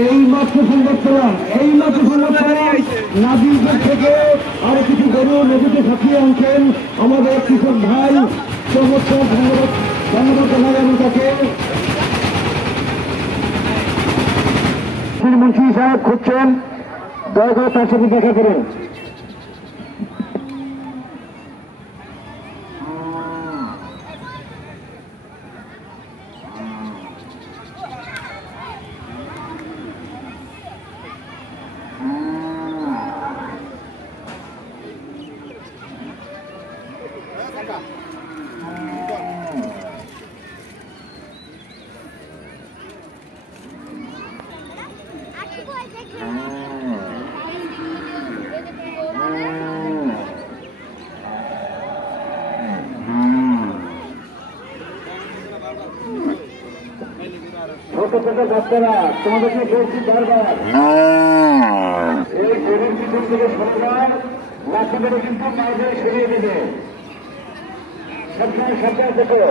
এই মাত্র সংবাদ পেলাম, এই মাত্র সংবাদ পেলাম নাজিরপুর থেকে আরো কিছু গরু নদীতে ফাঁকিয়ে আনছেন আমাদের কৃষক ভাই। চমৎকার, ধন্যবাদ, ধন্যবাদ জানাই আমি তাকে। মুন্সি সাহেব খুঁজছেন, দয়া করে তার সাথে দেখা করুন। ছোট ছোট বাচ্চারা তোমাদেরকে বলছি বারবার, এই গরুর পিছন থেকে সরকার লাঠি মেরে কিন্তু বাইরে সরিয়ে দেবে। সবসময় সরকার দেখো,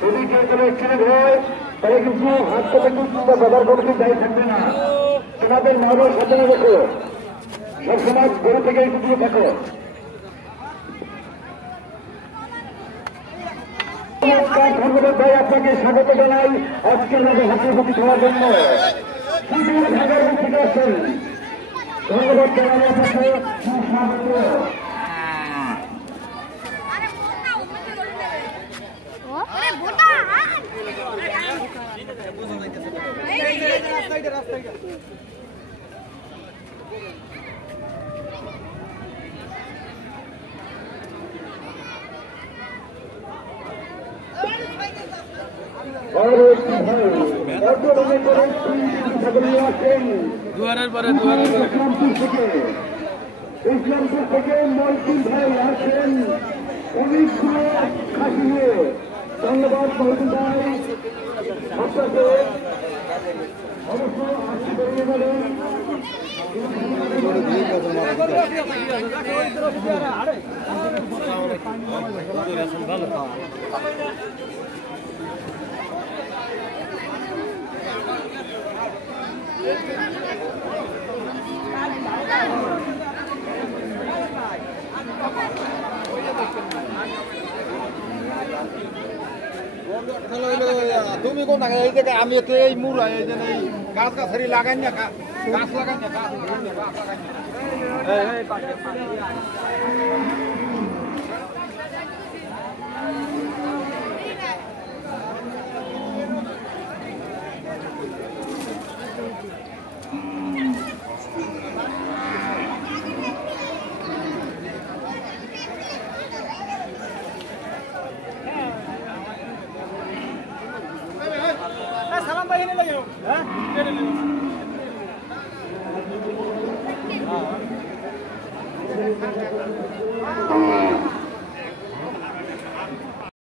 যদি কেউ কোনো অ্যাক্সিডেন্ট হয় তাহলে কিন্তু হাত থেকে কিন্তু ব্যবহার করতে দায়ী থাকবে না। তোমাদের মানব সাজানো দেখো, সবসময় গরু থেকে একটু দূরে থাকো। ধন্যবাদ ভাই, আপনাকে স্বাগত জানাই আজকে আমাদের হাতের প্রতি খাওয়ার জন্য। ঢাকার মুখ থেকে আসছেন, ধন্যবাদ জানাই আপনাকে স্বাগত। ইসলামপুর থেকে মলকিন ভাই আসেন অনেকগুলো খাসি নিয়ে। ধন্যবাদ মলকিন ভাই, আপনাকে অবশ্য আসতে পেরিয়ে গেলেন। তুমি কোন এই জায়গায় আমি এই মুড়া এই যে গাছ গাছারি লাগাই না, গাছ লাগাই না, গাছ লাগাই সালাম ভাই এনে লাগে হ্যাঁ কেটে নিও। হ্যাঁ